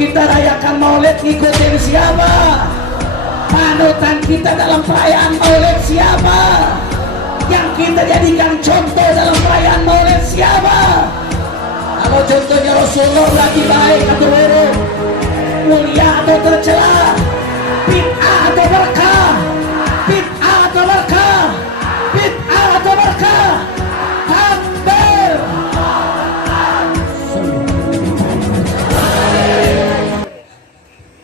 kita rayakan maulid ngikutin siapa? Panutan kita dalam perayaan maulid siapa? Yang kita jadikan contoh dalam perayaan maulid siapa? Kalau contohnya Rasulullah berarti baik atau buruk, mulia atau tercela, bid'ah atau berkah, bid'ah atau berkah, bid'ah atau berkah. Takbir.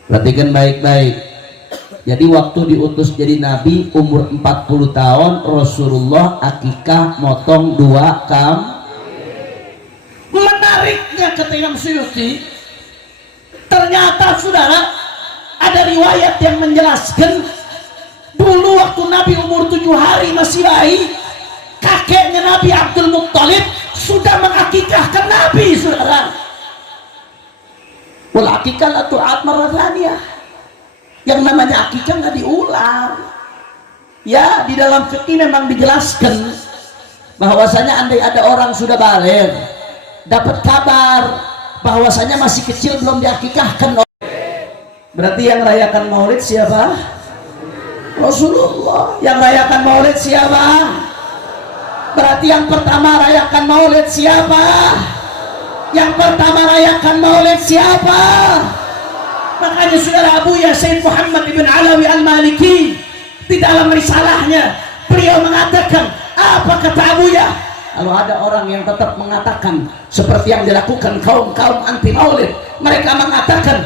Perhatikan baik-baik. Jadi waktu diutus jadi nabi umur 40 tahun, Rasulullah akikah motong 2 kam. Menariknya kata Imam Suyuti, ternyata saudara ada riwayat yang menjelaskan dulu waktu Nabi umur 7 hari masih bayi, kakeknya Nabi Abdul Muttalib sudah mengakikahkan Nabi, saudara. Wal akikah la tu'ad marrathaniyah. Yang namanya akikah nggak diulang. Ya, di dalam fikih memang dijelaskan bahwasanya andai ada orang sudah baligh, dapat kabar bahwasanya masih kecil belum diakikahkan, berarti yang rayakan maulid siapa? Rasulullah. Yang rayakan maulid siapa? Berarti yang pertama rayakan maulid siapa? Yang pertama rayakan maulid siapa? Makanya saudara Abuya Sayyid Muhammad ibn Alawi al-Maliki di dalam risalahnya beliau mengatakan, apa kata Abuya? Kalau ada orang yang tetap mengatakan seperti yang dilakukan kaum-kaum anti maulid, mereka mengatakan,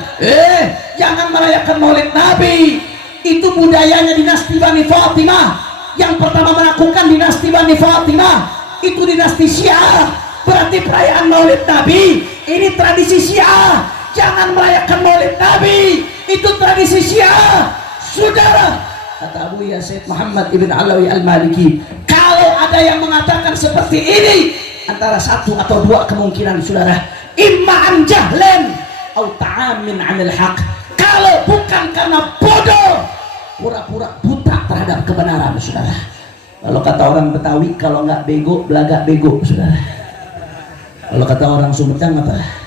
jangan merayakan maulid Nabi, itu budayanya dinasti Bani Fatimah. Yang pertama melakukan dinasti Bani Fatimah itu dinasti Syiah. Berarti perayaan maulid Nabi ini tradisi Syiah. Jangan merayakan maulid Nabi, itu tradisi Syiah. Saudara, kata Abu Ya Sayyid Muhammad ibn Alawi al-Maliki, kalau ada yang mengatakan seperti ini, antara 1 atau 2 kemungkinan, saudara. Imma an jahlan atau ta'amin 'anil haq. Kalau bukan karena bodoh, pura-pura buta terhadap kebenaran, saudara. Kalau kata orang Betawi, kalau nggak bego, belagak bego, saudara. Kalau kata orang Sumedang apa?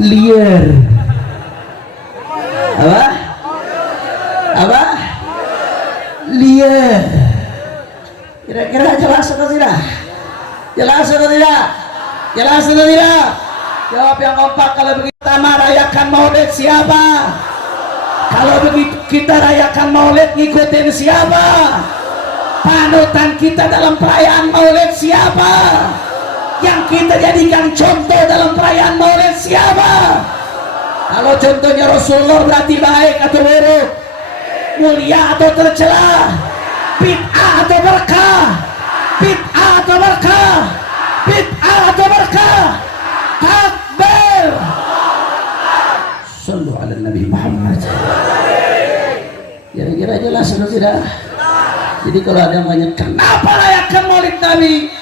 Liar. Apa? Liar. Kira-kira jelas atau tidak? Jelas atau tidak? Jelas atau tidak? Jawab yang kompak. Kalau begitu pertama rayakan maulid siapa? Kalau begitu kita rayakan maulid ngikutin siapa? Panutan kita dalam perayaan maulid siapa? Yang kita jadikan contoh dalam perayaan maulid siapa? Kalau contohnya Rasulullah berarti baik atau buruk, mulia atau tercela, bid'ah atau berkah, bid'ah atau berkah, bid'ah atau berkah. Takbir. Sallu ala Nabi Muhammad. Kira-kira jelas atau tidak? Jadi kalau ada yang banyak, kenapa rayakan maulid Nabi?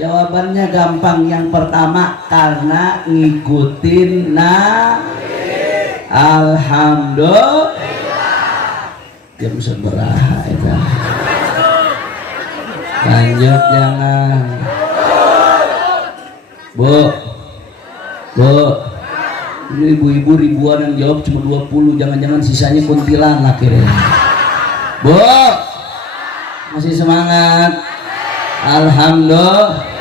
Jawabannya gampang. Yang pertama karena ngikutin Nabi. Alhamdulillah. Ya bisa beraha itu. Lanjut jangan. Bu. Ini ibu-ibu ribuan yang jawab cuma 20, jangan-jangan sisanya kuntilanak akhirnya. Bu. Masih semangat. Alhamdulillah.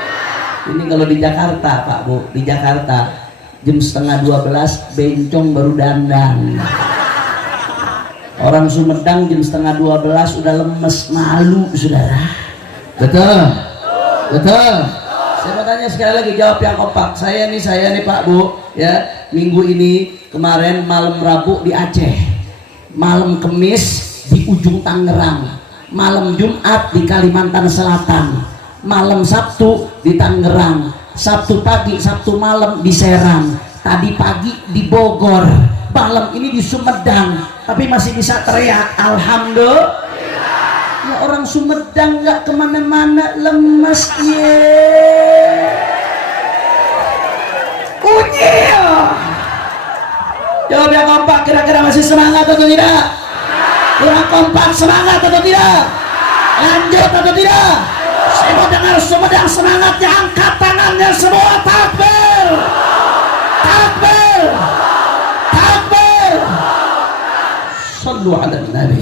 Ini kalau di Jakarta Pak Bu, di Jakarta jam 11:30 bencong baru dandan. Orang Sumedang jam 11:30 udah lemes, malu, saudara. Betul? Betul? Saya mau tanya sekali lagi, jawab yang kompak. Saya nih Pak Bu, ya, minggu ini kemarin malam Rabu di Aceh, malam Kemis di ujung Tangerang, malam Jumat di Kalimantan Selatan, malam Sabtu di Tangerang, Sabtu pagi, Sabtu malam di Serang, tadi pagi di Bogor, malam ini di Sumedang, tapi masih bisa teriak Alhamdulillah. Ya orang Sumedang nggak kemana-mana, lemes ye. Unyil. Jawab yang kompak, kira-kira masih semangat atau tidak? Kurang kompak, semangat atau tidak? Lanjut atau tidak? Saya mau dengar Sumedang semangatnya, angkat tangannya semua, takbir, takbir, Sallu ala Nabi.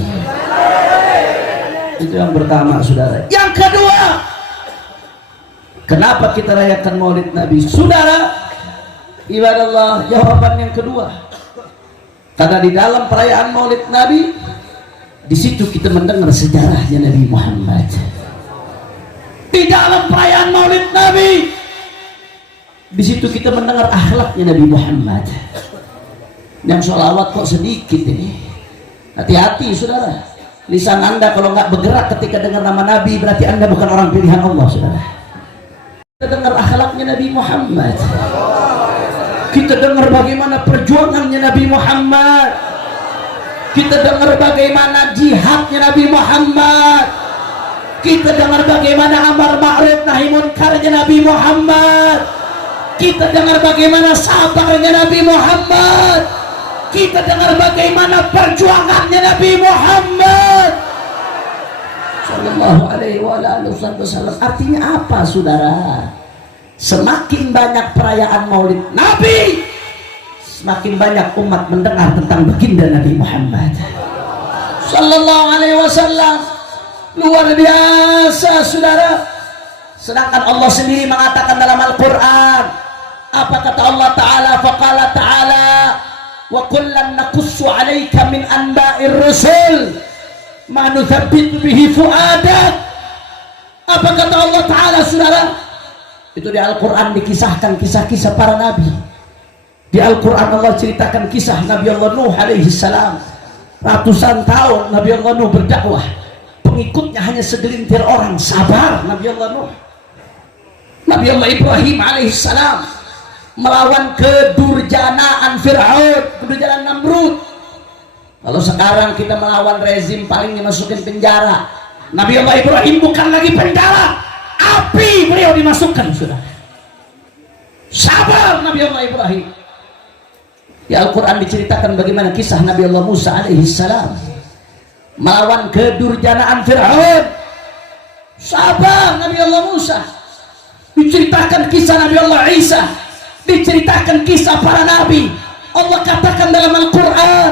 Itu yang pertama, saudara. Yang kedua, kenapa kita rayakan Maulid Nabi? Saudara, ibadallah, jawaban yang kedua, karena di dalam perayaan Maulid Nabi, di situ kita mendengar sejarahnya Nabi Muhammad. Di dalam perayaan Maulid Nabi, di situ kita mendengar akhlaknya Nabi Muhammad. Yang sholawat kok sedikit ini. Hati-hati, saudara. Lisan Anda kalau nggak bergerak ketika dengar nama Nabi, berarti Anda bukan orang pilihan Allah, saudara. Kita dengar akhlaknya Nabi Muhammad. Kita dengar bagaimana perjuangannya Nabi Muhammad. Kita dengar bagaimana jihadnya Nabi Muhammad. Kita dengar bagaimana amar ma'ruf nahi munkarnya Nabi Muhammad. Kita dengar bagaimana sabarnya Nabi Muhammad. Kita dengar bagaimana perjuangannya Nabi Muhammad sallallahu alaihi wasallam. Artinya apa, saudara? Semakin banyak perayaan Maulid Nabi, semakin banyak umat mendengar tentang baginda Nabi Muhammad sallallahu alaihi wasallam. Luar biasa, saudara. Sedangkan Allah sendiri mengatakan dalam Al-Quran, apa kata Allah Ta'ala? Faqala Ta'ala, wa kullan naqussu 'alaika min anba'ir rusul ma nuthabbitu bihi fu'adak. Apa kata Allah Ta'ala, saudara? Itu di Al-Quran dikisahkan kisah-kisah para nabi. Di Al-Quran Allah ceritakan kisah Nabi Allah Nuh alaihi salam. Ratusan tahun Nabi Allah Nuh berdakwah, pengikutnya hanya segelintir orang. Sabar Nabi Allah Nuh. Nabi Allah Ibrahim alaihi salam melawan kedurjanaan Fir'aun, kedurjanaan Namrud. Kalau sekarang kita melawan rezim paling dimasukin penjara. Nabi Allah Ibrahim bukan lagi penjara, api beliau dimasukkan, saudara. Sabar Nabi Allah Ibrahim. Di Al-Quran diceritakan bagaimana kisah Nabi Allah Musa alaihi salam melawan kedurjanaan Fir'aun. Sabar Nabi Allah Musa. Diceritakan kisah Nabi Allah Isa, diceritakan kisah para nabi. Allah katakan dalam Al-Quran,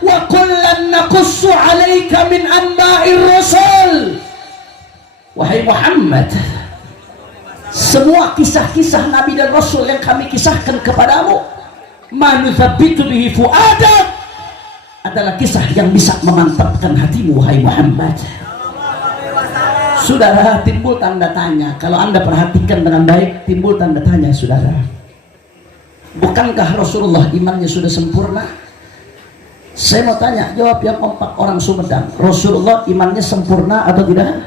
wa kullan naqussu 'alaika min anba'ir rusul. Wahai Muhammad, semua kisah-kisah nabi dan rasul yang kami kisahkan kepadamu, ma nuthabbitu bihi fu'adak, adalah kisah yang bisa memantapkan hatimu, wahai Muhammad. Saudara, timbul tanda tanya. Kalau Anda perhatikan dengan baik, timbul tanda tanya, saudara. Bukankah Rasulullah imannya sudah sempurna? Saya mau tanya, jawab yang kompak orang Sumedang. Rasulullah imannya sempurna atau tidak?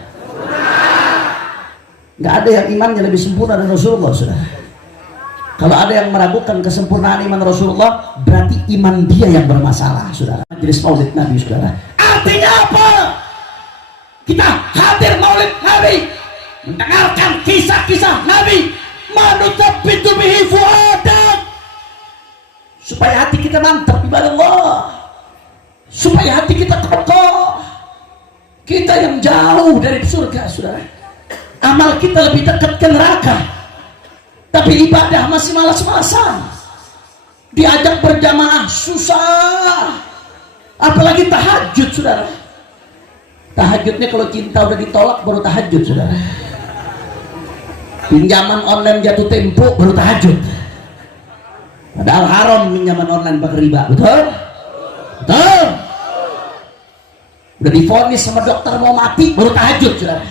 Nggak ada yang imannya lebih sempurna dari Rasulullah, saudara. Kalau ada yang meragukan kesempurnaan iman Rasulullah, berarti iman dia yang bermasalah, saudara. Majelis Maulid Nabi, saudara. Artinya apa? Kita hadir Maulid Nabi, mendengarkan kisah-kisah Nabi, manuthabbitu bihi fu'adak, supaya hati kita mantap ibadah Allah, supaya hati kita kokoh. Kita yang jauh dari surga, saudara. Amal kita lebih dekat ke neraka, tapi ibadah masih malas-malasan. Diajak berjamaah susah, apalagi tahajud, saudara. Tahajudnya kalau cinta udah ditolak baru tahajud, saudara. Pinjaman online jatuh tempo baru tahajud. Padahal haram pinjaman online pakai riba, betul? Betul. Udah divonis sama dokter mau mati baru tahajud, saudara.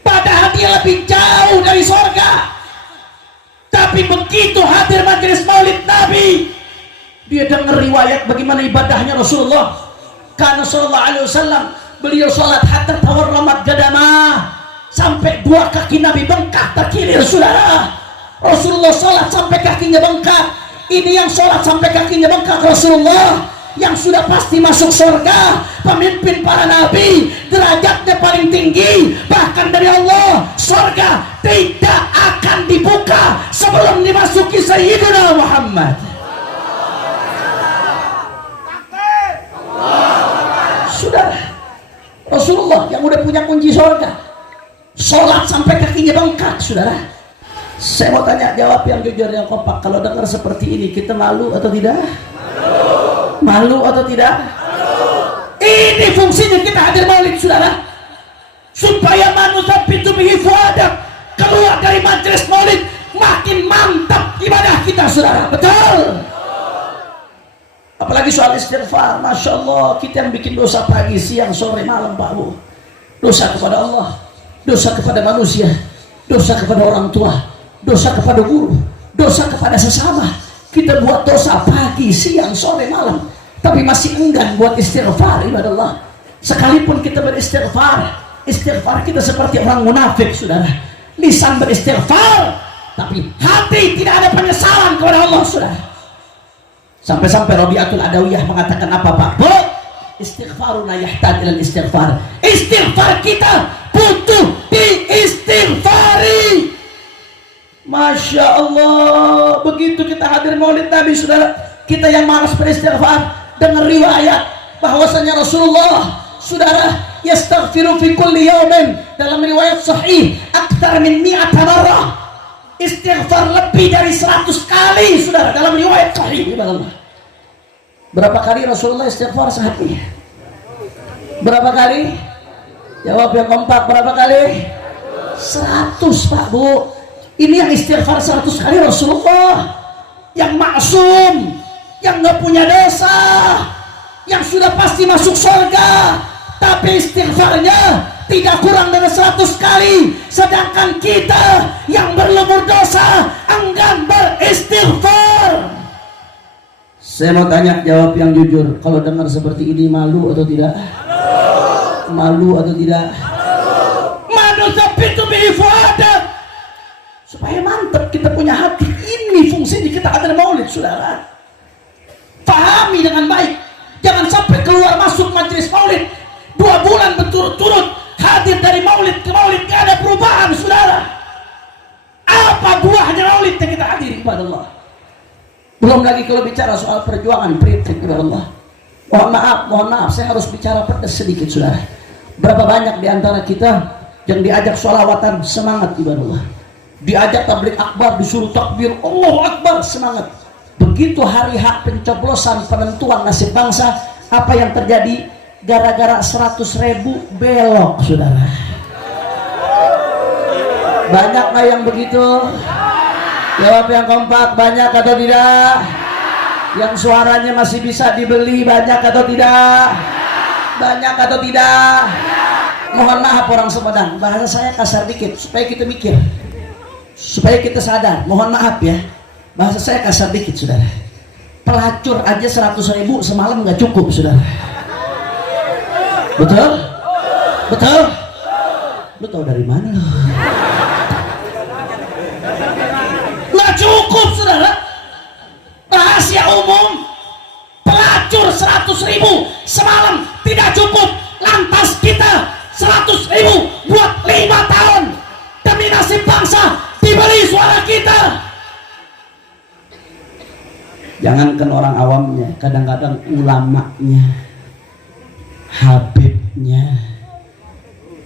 Padahal dia lebih jauh dari surga. Tapi begitu hadir majelis Maulid Nabi, dia dengar riwayat bagaimana ibadahnya Rasulullah. Karena sallallahu alaihi wasallam, beliau sholat hatta tawarramat gadamah, sampai dua kaki Nabi bengkak terkilir, saudara. Rasulullah sholat sampai kakinya bengkak. Ini yang sholat sampai kakinya bengkak Rasulullah, yang sudah pasti masuk surga, pemimpin para nabi, derajatnya paling tinggi, bahkan dari Allah. Surga tidak akan dibuka sebelum dimasuki Sayyidina Muhammad. Saudara, Rasulullah yang udah punya kunci surga, sholat sampai kakinya bengkak, saudara. Saya mau tanya, jawab yang jujur, yang kompak. Kalau dengar seperti ini, kita malu atau tidak? Malu atau tidak? Ini fungsinya kita hadir maulid, saudara, supaya manusia pintu bihi fuadak, keluar dari majelis maulid makin mantap ibadah kita, saudara. Betul. Apalagi soal istighfar, masya Allah, kita yang bikin dosa pagi, siang, sore, malam, Pak Bu. Dosa kepada Allah, dosa kepada manusia, dosa kepada orang tua, dosa kepada guru, dosa kepada sesama. Kita buat dosa pagi, siang, sore, malam, tapi masih enggan buat istighfar, ibadah Allah. Sekalipun kita beristighfar, istighfar kita seperti orang munafik, saudara. Lisan beristighfar, tapi hati tidak ada penyesalan kepada Allah, saudara. Sampai-sampai Rabi'atul Adawiyah mengatakan apa, Pak? Bu, istighfaruna yahtad ilal istighfar. Istighfar kita butuh diistighfari. Masya Allah, begitu kita hadir maulid Nabi, saudara, kita yang malas beristighfar, dengar riwayat bahwasanya Rasulullah, saudara, yastaghfiru fi kulli yawmin, dalam riwayat sahih akthar min mi'ata marrah, istighfar lebih dari 100 kali, saudara, dalam riwayat sahih. Berapa kali Rasulullah istighfar sehari? Berapa kali? Jawab yang kompak, berapa kali? 100, Pak Bu. Ini yang istighfar 100 kali Rasulullah, yang maksum, yang nggak punya dosa, yang sudah pasti masuk surga, tapi istighfarnya tidak kurang dari 100 kali. Sedangkan kita yang berlumur dosa enggan beristighfar. Saya mau tanya, jawab yang jujur. Kalau dengar seperti ini, malu atau tidak? Malu atau tidak? Malu tapi itu biifadah. Supaya mantap kita punya hati. Ini fungsinya kita ada maulid, saudara. Pahami dengan baik. Jangan sampai keluar masuk majelis maulid 2 bulan berturut-turut hadir dari maulid ke maulid, gak ada perubahan, saudara. Apa buahnya maulid yang kita hadiri kepada Allah? Belum lagi kalau bicara soal perjuangan prinsip kepada Allah. Mohon maaf, saya harus bicara pedas sedikit, saudara. Berapa banyak di antara kita yang diajak sholawatan semangat ibadah Allah, diajak tablik akbar, disuruh takbir Allahu Akbar, semangat. Begitu hari hak pencoblosan penentuan nasib bangsa, apa yang terjadi? Gara-gara 100.000 belok, saudara. Banyak nggak yang begitu? Jawab yang kompak, banyak atau tidak? Yang suaranya masih bisa dibeli, banyak atau tidak? Banyak atau tidak? Mohon maaf orang Sumedang, bahasa saya kasar dikit supaya kita mikir, supaya kita sadar. Mohon maaf ya, bahasa saya kasar dikit, saudara. Pelacur aja 100.000 semalam nggak cukup, saudara. Betul? Betul? Lu tahu dari mana lo? Nggak cukup, saudara. Rahasia umum, pelacur 100.000 semalam tidak cukup. Lantas kita 100.000 buat 5 tahun demi nasib bangsa, dibeli suara kita. Jangankan orang awamnya, kadang-kadang ulamanya, habibnya,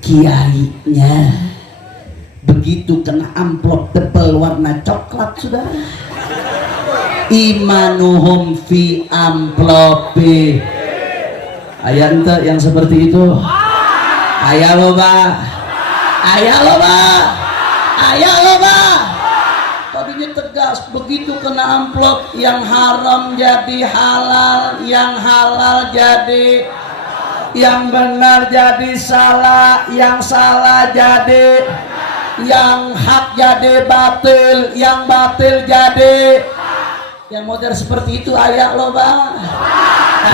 kiainya, begitu kena amplop tebal warna coklat, saudara, imanuhum fi amplopi. Ayat ente yang seperti itu. Ayah lo, Pak. Ayah lo, Pak. Ayah lo, Pak. Tadinya tegas, begitu kena amplop, yang haram jadi halal, yang halal jadi, yang benar jadi salah, yang salah jadi, yang hak jadi batil, yang batil jadi. Yang modern seperti itu ayah lo, Pak.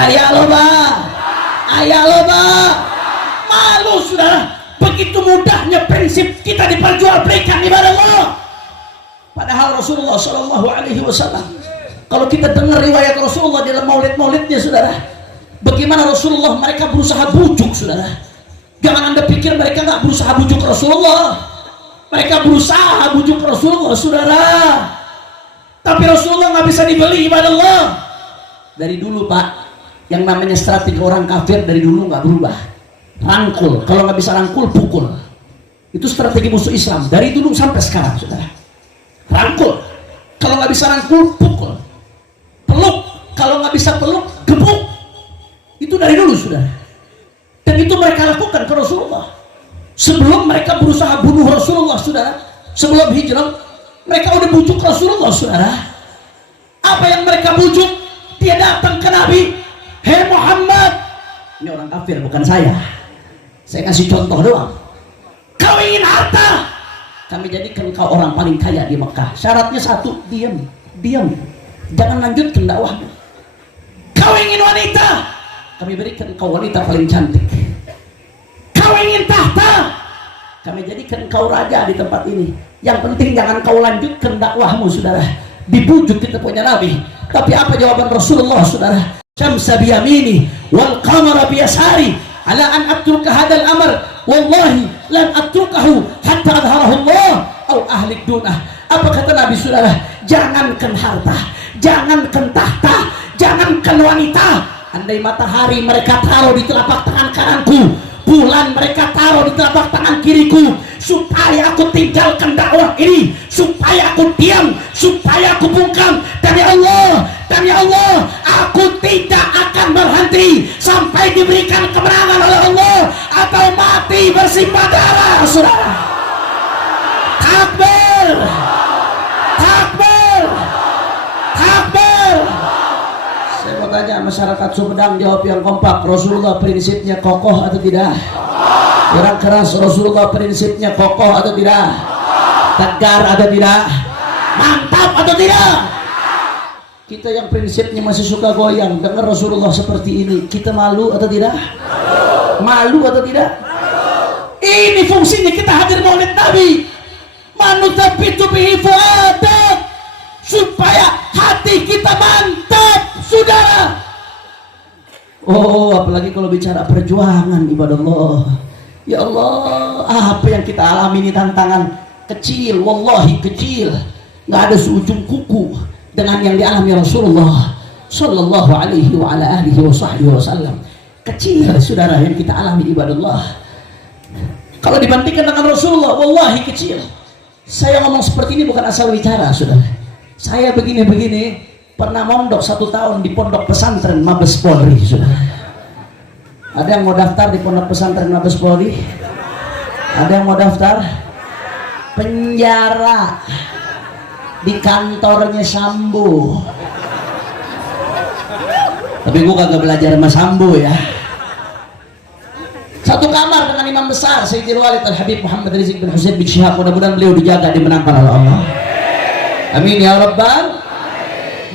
Ayah lo, Pak. Ayah lo, Pak. Malu, saudara, begitu mudahnya prinsip kita diperjualbelikan ibadah Allah. Padahal Rasulullah Shallallahu Alaihi Wasallam, kalau kita dengar riwayat Rasulullah dalam maulid-maulidnya, saudara, bagaimana Rasulullah mereka berusaha bujuk, saudara. Jangan anda pikir mereka nggak berusaha bujuk Rasulullah. Mereka berusaha bujuk Rasulullah, saudara. Tapi Rasulullah nggak bisa dibeli ibadah Allah. Dari dulu, Pak, yang namanya strategi orang kafir dari dulu nggak berubah. Rangkul, kalau nggak bisa rangkul, pukul. Itu strategi musuh Islam dari dulu sampai sekarang, saudara. Rangkul, kalau nggak bisa rangkul, pukul. Peluk, kalau nggak bisa peluk, gebuk. Itu dari dulu, saudara. mereka berusaha bunuh Rasulullah, saudara. Sebelum hijrah mereka udah bujuk Rasulullah, saudara. Apa yang mereka bujuk? Dia datang ke Nabi, "Hei Muhammad," ini orang kafir bukan saya kasih contoh doang. "Kau ingin harta? Kami jadikan kau orang paling kaya di Mekah. Syaratnya satu, diam, jangan lanjutkan dakwahmu. Kau ingin wanita? Kami berikan kau wanita paling cantik. Kau ingin tahta? Kami jadikan kau raja di tempat ini. Yang penting jangan kau lanjutkan dakwahmu," saudara. Dibujuk kita punya Nabi. Tapi apa jawaban Rasulullah, saudara? "Syamsa biyamini wal qamara biyasari ala an atruka hadal amr wallahi lan atrukahu hatta adharahu Allah au ahlik dunah." Apa kata Nabi, saudara? Jangankan harta, jangankan tahta, jangankan wanita. Andai matahari mereka taruh di telapak tangan kananku, bulan mereka taruh di telapak tangan kiriku, supaya aku tinggalkan dakwah ini, supaya aku diam, supaya aku bungkam, demi Allah, aku tidak akan berhenti sampai diberikan kemenangan oleh Allah atau mati bersimbah darah, saudara. Takbir, takbir, takbir. Saya mau tanya masyarakat Sumedang, jawab yang kompak. Rasulullah prinsipnya kokoh atau tidak? Gerak keras. Rasulullah prinsipnya kokoh atau tidak? Tegar atau tidak? Mantap atau tidak? Kita yang prinsipnya masih suka goyang dengar Rasulullah seperti ini, kita malu atau tidak? Malu atau tidak? Ini fungsinya kita hadir maulid Nabi, manutabitu bihi fuadak, supaya hati kita mantap, saudara. Oh, apalagi kalau bicara perjuangan, ibadah Allah. Ya Allah, apa yang kita alami ini tantangan kecil, wallahi kecil, nggak ada seujung kuku dengan yang dialami Rasulullah Sallallahu Alaihi wa ala alihi wasallam. Kecil, saudara, yang kita alami, ibadah Allah. Kalau dibandingkan dengan Rasulullah, wallahi kecil. Saya ngomong seperti ini bukan asal bicara, saudara. Saya begini-begini pernah mondok 1 tahun di pondok pesantren Mabes Polri, saudara. Ada yang mau daftar di pondok pesantren Mabes Polri? Ada yang mau daftar? Penjara di kantornya Sambo. Tapi gua kagak belajar sama Sambo ya. Satu kamar dengan imam besar Sayyidil Walid Al-Habib Muhammad Rizik bin Husain bin Syihab. Mudah-mudahan beliau dijaga, dimenangkan oleh Allah. Amin ya rabbal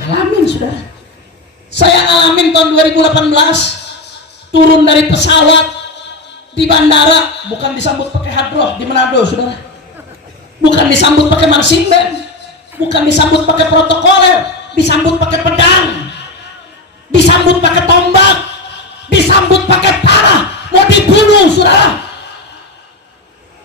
alamin, saudara. Saya ngalamin tahun 2018 turun dari pesawat di bandara, bukan disambut pakai hadroh di Manado, saudara. Bukan disambut pakai marching band, bukan disambut pakai protokoler, disambut pakai pedang, disambut pakai tombak, disambut pakai panah, mau dibunuh, saudara.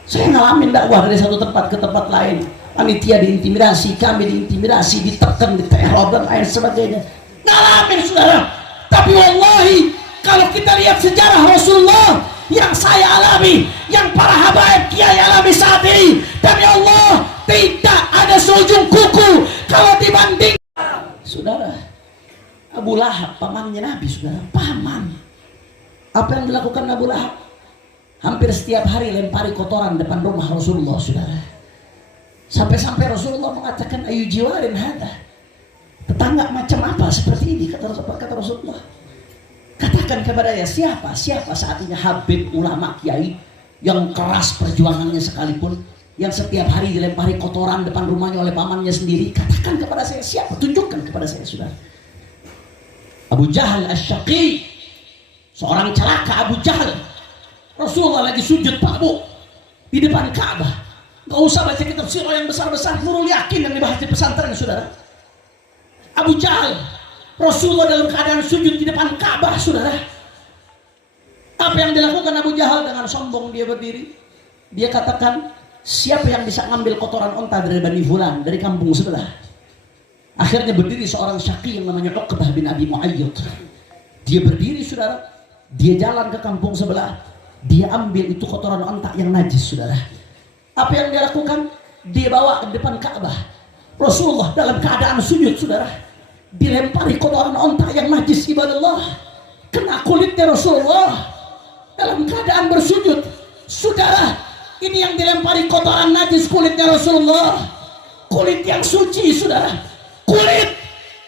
Saya ngalamin dakwah dari satu tempat ke tempat lain. Panitia diintimidasi, kami diintimidasi, ditekan, diteror dan lain sebagainya. Ngalamin, saudara. Tapi wallahi, kalau kita lihat sejarah Rasulullah yang saya alami, yang para habaib kiai alami saat ini, demi Allah, tidak ada seujung kuku kalau dibanding, saudara. Abu Lahab, pamannya Nabi, saudara, paman. Apa yang dilakukan Abu Lahab? Hampir setiap hari lempari kotoran depan rumah Rasulullah, saudara. Sampai-sampai Rasulullah mengatakan, ayu jiwarin hada, tetangga macam apa seperti ini, kata Rasulullah. Katakan kepadanya, siapa saat ini habib, ulama, kiai yang keras perjuangannya sekalipun, yang setiap hari dilempari kotoran depan rumahnya oleh pamannya sendiri. Katakan kepada saya, siapa? Tunjukkan kepada saya, saudara. Abu Jahal Asy-Syaqi, seorang celaka Abu Jahal. Rasulullah lagi sujud Pak Bu di depan Ka'bah. Gak usah baca kitab sirah yang besar-besar, Nurul Yakin yang dibahas di pesantren, saudara. Abu Jahal, Rasulullah dalam keadaan sujud di depan Ka'bah, saudara. Apa yang dilakukan Abu Jahal? Dengan sombong dia berdiri. Dia katakan, siapa yang bisa ngambil kotoran onta dari Bani Fulan, dari kampung sebelah? Akhirnya berdiri seorang syaqi yang namanya Uqbah bin Abi Mu'ayyid. Dia berdiri, saudara. Dia jalan ke kampung sebelah. Dia ambil itu kotoran onta yang najis, saudara. Apa yang dia lakukan? Dia bawa ke depan Ka'bah. Rasulullah dalam keadaan sujud, saudara, dilempari kotoran onta yang najis, ibadah Allah, kena kulitnya Rasulullah dalam keadaan bersujud. Saudara, Ini yang dilempari kotoran najis kulitnya Rasulullah. Kulit yang suci, saudara. Kulit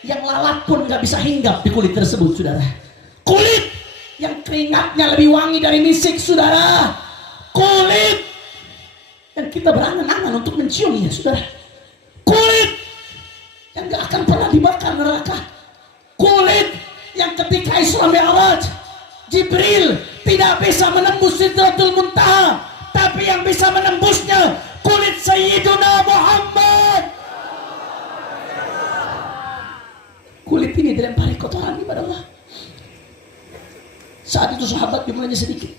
yang lalat pun gak bisa hinggap di kulit tersebut, saudara. Kulit yang keringatnya lebih wangi dari misik, saudara. Kulit yang kita berangan-angan untuk menciumnya, saudara. Kulit yang gak akan pernah dibakar neraka. Kulit yang ketika Isra Mi'raj, Jibril tidak bisa menembus Sidratul Muntaha, tapi yang bisa menembusnya kulit Sayyiduna Muhammad. Kulit ini dilempari kotoran kepada Allah. Saat itu sahabat jumlahnya sedikit.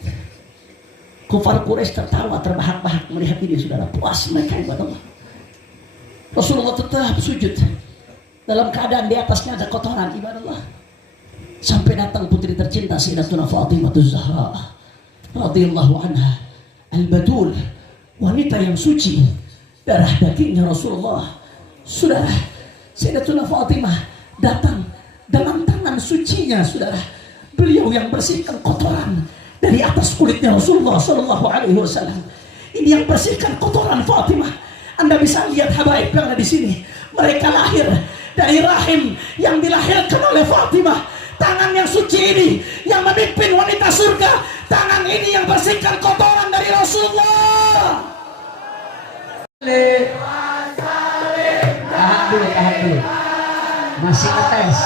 Kufar Quraisy tertawa terbahak-bahak melihat ini, saudara. Puas mereka kepada Allah. Rasulullah tetap sujud dalam keadaan di atasnya ada kotoran ibadah Allah. Sampai datang putri tercinta Sayyidatuna Fatimah Az-Zahra radhiyallahu anha, al-Batul, wanita yang suci, darah dagingnya Rasulullah. Saudara, Sayyidatuna Fatimah datang dengan tangan sucinya, saudara. Beliau yang bersihkan kotoran dari atas kulitnya Rasulullah sallallahu alaihi wasallam. Ini yang bersihkan kotoran Fatimah. Anda bisa lihat habaib yang ada di sini. Mereka lahir dari rahim yang dilahirkan oleh Fatimah. Tangan yang suci ini yang memimpin wanita surga. Tangan ini yang bersihkan kotoran dari Rasulullah. Tahan dulu. Masih ngetes.